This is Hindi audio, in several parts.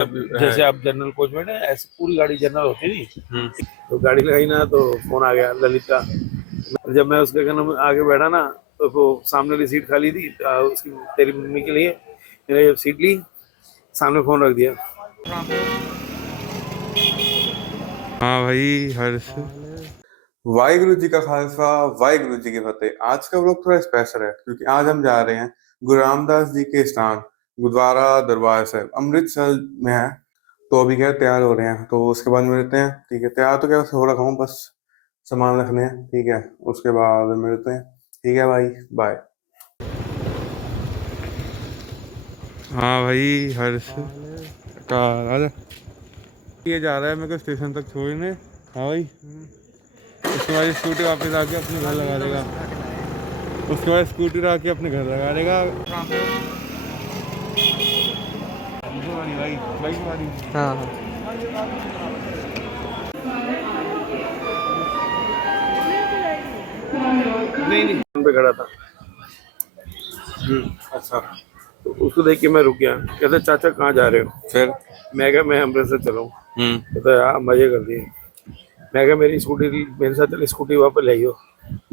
जैसे आप जनरल कोच में ना, ऐसे पूरी गाड़ी जनरल होती थी। तो गाड़ी लगाई ना तो फोन आ गया ललित का। जब मैं उसके आगे बैठा ना, तो वो सामने वाली सीट खाली थी, उसकी तेरी मम्मी के लिए मैंने जब सीट ली, सामने फोन रख दिया। हाँ भाई हर्ष। वाहिगुरु जी का खालसा, वाहिगुरु जी की फतेह। आज का व्लॉग थोड़ा स्पेशल है क्योंकि आज हम जा रहे हैं गुरु रामदास जी के स्थान गुरुद्वारा दरबार साहिब अमृतसर में है। तो अभी क्या तैयार हो रहे हैं, तो उसके बाद मिलते हैं। ठीक है, तैयार तो क्या हो रखा हूँ, बस सामान रखने हैं। ठीक है, उसके बाद मिलते हैं। ठीक है भाई, बाय। हाँ भाई हर्ष का आजा। ये जा रहा है मेरे को स्टेशन तक छोड़ने। हाँ भाई, उसके बाद स्कूटी वापस आके अपने घर लगा देगा। उसके बाद स्कूटी आके अपने घर लगा देगा। भाई भाई हाँ हाँ। नहीं पे खड़ा था। अच्छा, तो उसको देख के मैं रुक गया। कहते चाचा कहाँ जा रहे हो? फिर मैं कहा मैं अमृतसर चला हूँ। कहता यार मजे कर दिए। मैं कहा मेरी स्कूटी मेरे साथ चली, स्कूटी वापस ले आइयो।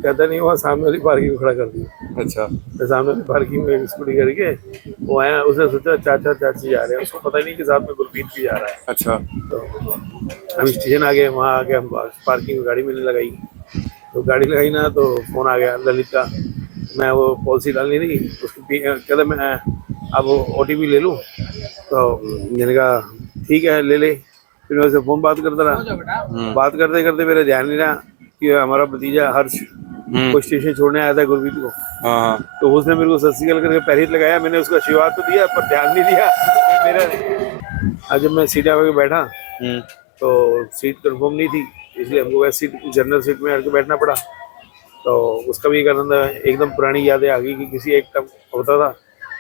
कहता नहीं, वहाँ सामने वाली पार्किंग में खड़ा कर दी। अच्छा तो सामने वाली पार्किंग में स्कूटी करके वो आया। उसने सोचा चाचा चाची जा रहे हैं, उसको पता नहीं कि साथ में गुरप्रीत भी जा रहा है। अच्छा। तो हम स्टेशन आ गए, वहाँ आके हम पार्किंग में गाड़ी मैंने लगाई। तो गाड़ी लगाई ना तो फोन आ गया ललित का। मैं वो पॉलिसी डालनी थी उसको, कहता मैं अब OTP ले लूँ। तो मैंने कहा ठीक है ले ले। फिर मैं उससे फोन बात करता रहा। बात करते करते मेरा ध्यान नहीं रहा कि हमारा भतीजा हर्ष को स्टेशन छोड़ने आया था गुरप्रीत को। हाँ तो उसने मेरे को सत श्री अकाल करके पैर हित लगाया। मैंने उसका आशीर्वाद तो दिया पर ध्यान नहीं दिया मेरा। आज जब मैं सीट आके बैठा तो सीट कंफर्म नहीं थी, इसलिए हमको वैसे सीट जनरल सीट में आके बैठना पड़ा। तो उसका भी एक आनंद है, एकदम पुरानी यादें आ गई कि किसी एक टाइम होता था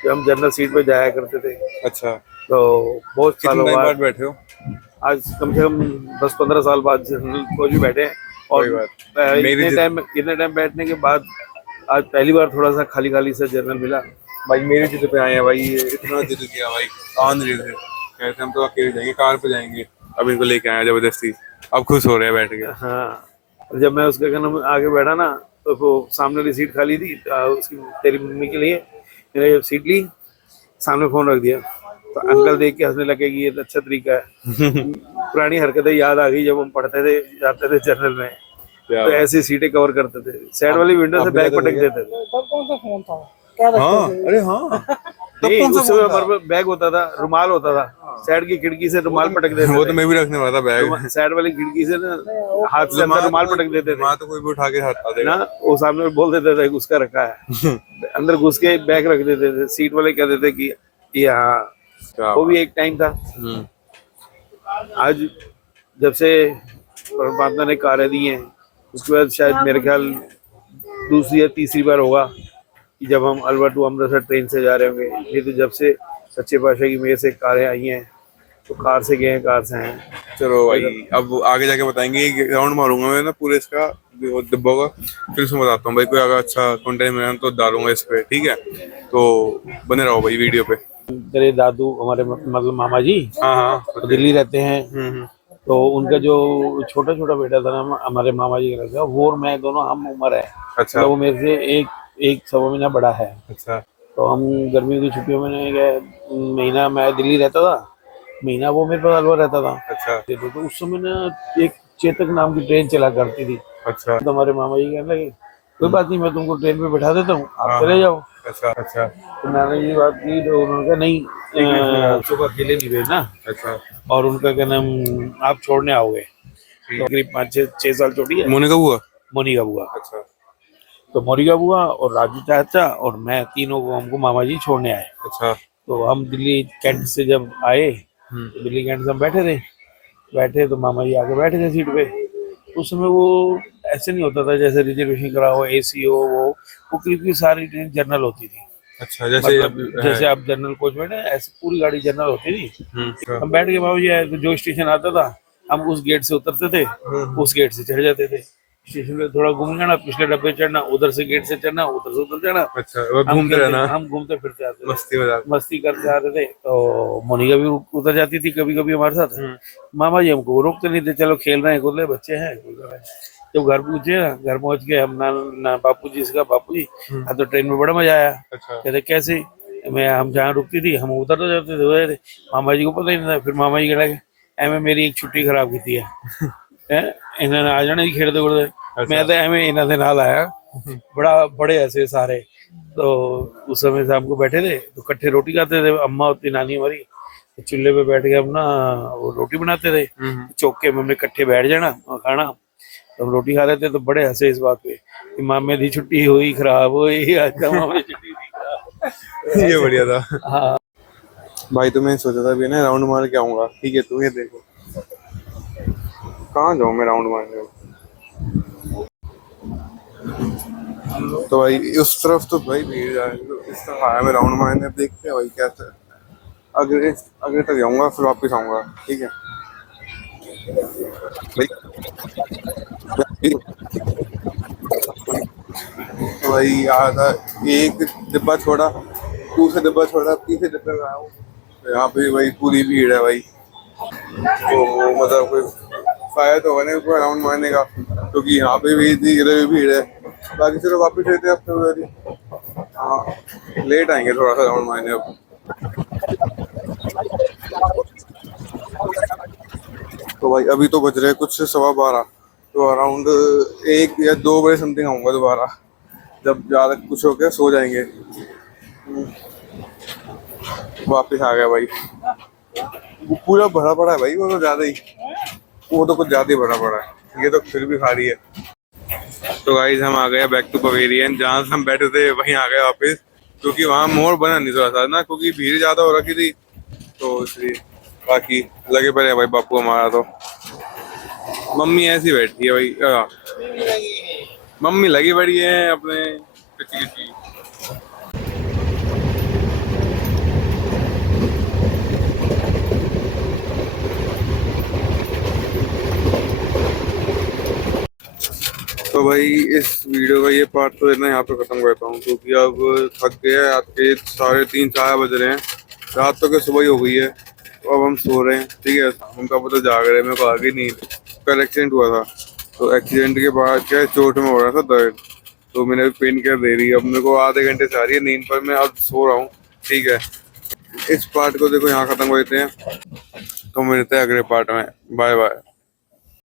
जब हम जनरल सीट पे जाया करते थे। अच्छा। तो बहुत कितने सालों टाइम बाद बाद बैठे हो? आज कम से कम 10-15 साल बाद जनरल कोच भी बैठे हैं। और कोई बात मेरी इतने टाइम बैठने के बाद आज पहली बार थोड़ा सा खाली खाली से जनरल मिला। भाई मेरी जिद पे आए हैं भाई, ये इतना जिद किया भाई। आन रहे थे, कहते हम तो अकेले जाएंगे, कार पे जाएंगे। अब इनको लेके आया जबरदस्ती। अब खुश हो रहे हैं बैठ के। हाँ, और जब मैं उसके आगे बैठा ना, तो वो सामने वाली सीट खाली थी, उसकी तेरी मम्मी के लिए मैंने जब सीट ली, सामने फोन रख दिया। तो अंकल देख के हंसने लगे कि ये तो अच्छा तरीका है। पुरानी हरकतें याद आ गई जब हम पढ़ते थे, जाते थे जनरल में। क्या तो बात। ऐसी सीटें कवर करते थे, साइड वाली विंडो से आप भी बैग जाते थे पटक क्या? देते थे। तब कौन सा फोन था? क्या हाँ, रखते थे? अरे हाँ। तब नहीं, कौन सा उस फोन समय था? हमारे पास बैग होता था, रुमाल होता था। साइड की खिड़की से रुमाल पटक देते वो थे। तो मैं भी रखने वाला था बैग। साइड वाली खिड़की से ना हाथ से अंदर रुमाल पटक देते थे तो कोई भी उठा के हटा ना। देगा। वो सामने बोल देते थे उसका रखा है, अंदर घुस के बैग रख देते थे। सीट वाले कह देते कि ये हाँ। क्या वो भी बात। एक टाइम था। आज जब से परमात्मा ने कारें दी हैं, उसके बाद शायद मेरे ख्याल दूसरी या तीसरी बार होगा कि जब हम अलवर टू अमृतसर ट्रेन से जा रहे होंगे। ये तो जब से सच्चे पातशाह की मेहर से कारें आई हैं, तो कार से गए हैं, कार से हैं। चलो भाई, अब आगे जाके बताएंगे। एक राउंड मारूंगा मैं ना पूरे इसका डिब्बों का, फिर उसमें बताता हूँ भाई। कोई अगर अच्छा कंटेंट मिला तो डालूंगा इस पे। ठीक है, तो बने रहो भाई वीडियो पे। मेरे दादू हमारे मतलब मामा जी हाँ हाँ, वो दिल्ली रहते हैं। हम्म। तो उनका जो छोटा छोटा बेटा था ना, हमारे मामा जी का लड़का, वो और मैं दोनों हम उम्र है। अच्छा मतलब वो मेरे से एक एक सवा महीना बड़ा है। अच्छा तो हम गर्मियों की छुट्टियों में गए, महीना मैं दिल्ली रहता था, महीना वो मेरे पास अलवर रहता था। अच्छा तो उस समय ना एक चेतक नाम की ट्रेन चला करती थी। अच्छा। तो हमारे मामा जी कहने लगे कोई बात नहीं, मैं तुमको ट्रेन पे बैठा देता हूँ, आप हाँ चले हाँ। जाओ। अच्छा अच्छा। तो मैंने ये बात की तो उन्होंने कहा नहीं, एक मिनट में यार। सुबह अकेले नहीं भेजना। अच्छा। और उनका क्या नाम, आप छोड़ने आओगे। तो करीब 5-6 साल छोटी है। मोने का हुआ। मोनी का बुआ। अच्छा तो मोनी का बुआ और राजू चाचा और मैं, तीनों को हमको मामा जी छोड़ने आए। अच्छा। तो हम दिल्ली कैंट से जब आए, तो दिल्ली कैंट से हम बैठे तो मामा जी आके बैठ गए सीट पे। उस समय वो ऐसे नहीं होता था जैसे रिजर्वेशन करा हो, AC हो। वो करीब सारी ट्रेन जनरल होती थी। अच्छा, जैसे अब मतलब जैसे आप जनरल कोच में ना, ऐसे पूरी गाड़ी जनरल होती थी। अच्छा। हम बैठ के बाबू जी आए तो जो स्टेशन आता था हम उस गेट से उतरते थे, उस गेट से चढ़ जाते थे। स्टेशन पे थोड़ा घूम जाना, पिछले डब्बे चढ़ना, उधर से गेट से चढ़ना, उधर से उधर जाना। अच्छा, वो घूमते रहना, हम घूमते फिरते आते थे, मस्ती मजाक। मस्ती करते आते थे। तो मोनिका भी उतर जाती थी कभी कभी हमारे साथ। मामा जी हमको रोकते नहीं थे, चलो खेल रहे हैं, कूद रहे बच्चे हैं, कूद रहे हैं। जब घर पहुंचे ना, घर पहुंच के हम ना बापू जी से कहा, बापू जी आज तो ट्रेन में बड़ा मजा आया। अच्छा। कहते कैसे? मैं हम जहाँ रुकती थी हम उतर तो जाते थे। मामा जी को पता ही नहीं था। फिर मामा जी कहने एवं मेरी एक छुट्टी खराब की है, इन्होंने आ जाना ही खेलते खुलते। मैं तो एवं इन्होंने नाल आया, बड़ा बड़े ऐसे सारे। तो उस समय शाम को बैठे थे तो इकट्ठे रोटी खाते थे, अम्मा होती नानी हमारी, तो चूल्हे पे बैठ के हम ना वो रोटी बनाते थे, चौके में हमने इकट्ठे बैठ जाना और खाना। तो हम रोटी खा रहे थे तो बड़े हंसे इस बात पे कि मामे दी छुट्टी हुई खराब हुई, आज तो मामे की छुट्टी हुई खराब। ये बढ़िया था। हाँ भाई तो मैं सोचा था अभी ना राउंड मार के आऊंगा, ठीक है, तू ये देखो कहाँ जाऊँ मैं राउंड मारने। तो भाई उस तरफ तो भाई भीड़ जाएगी, तो इस तरफ आया मैं राउंड मारने। अब देखते हैं भाई क्या था। अगले अगले तक जाऊंगा फिर वापस आऊंगा, ठीक है भाई। तो भाई आधा एक डिब्बा छोड़ा, दूसरा डिब्बा छोड़ा, तीसरे डिब्बे में आया हूँ। तो यहाँ पे भाई पूरी भीड़ है भाई। तो मतलब कोई फायदा तो होगा नहीं पूरा राउंड मारने का, क्योंकि यहाँ पे भी थी, इधर भी भीड़ है। बाकी चलो वापस लेते हैं अपने उधर ही। हाँ लेट आएंगे थोड़ा सा राउंड मारने अब। तो भाई अभी तो बज रहे कुछ 12:15, तो अराउंड 1 या 2 बजे समथिंग आऊँगा दोबारा, जब ज़्यादा कुछ हो गया सो जाएंगे। वापस आ गया भाई। वो पूरा भरा पड़ा है भाई, वो तो ज़्यादा ही, वो तो कुछ ज़्यादा ही भरा पड़ा है, ये तो फिर भी खाली है। तो गाइस हम आ गए बैक टू पवेलियन, जहाँ से हम बैठे थे वहीं आ गए वापस, क्योंकि वहाँ मोड़ बना नहीं थोड़ा सा ना, क्योंकि भीड़ ज़्यादा हो रखी थी तो इसलिए। बाकी लगे पड़े हैं भाई बापू हमारा। तो मम्मी ऐसी बैठी है भाई, मम्मी लगी पड़ी है अपने किसी किसी। तो भाई इस वीडियो का ये पार्ट तो इतना यहाँ पे खत्म करता हूँ, क्योंकि अब थक गए हैं। रात के 3:30-4 बज रहे हैं, रात तो क्या सुबह ही हो गई है। तो अब हम सो रहे हैं, ठीक है। उनका पता जाग रहे हैं, मेरे को आगे नींद। कल एक्सीडेंट हुआ था, तो एक्सीडेंट के बाद क्या है, चोट में हो रहा था दर्द, तो मैंने पेन किलर दे रही है। अब मेरे को आधे घंटे से आ रही है नींद, पर मैं अब सो रहा हूँ, ठीक है। इस पार्ट को देखो यहाँ खत्म कर देते हैं, तो मिलते हैं अगले पार्ट में। Bye bye.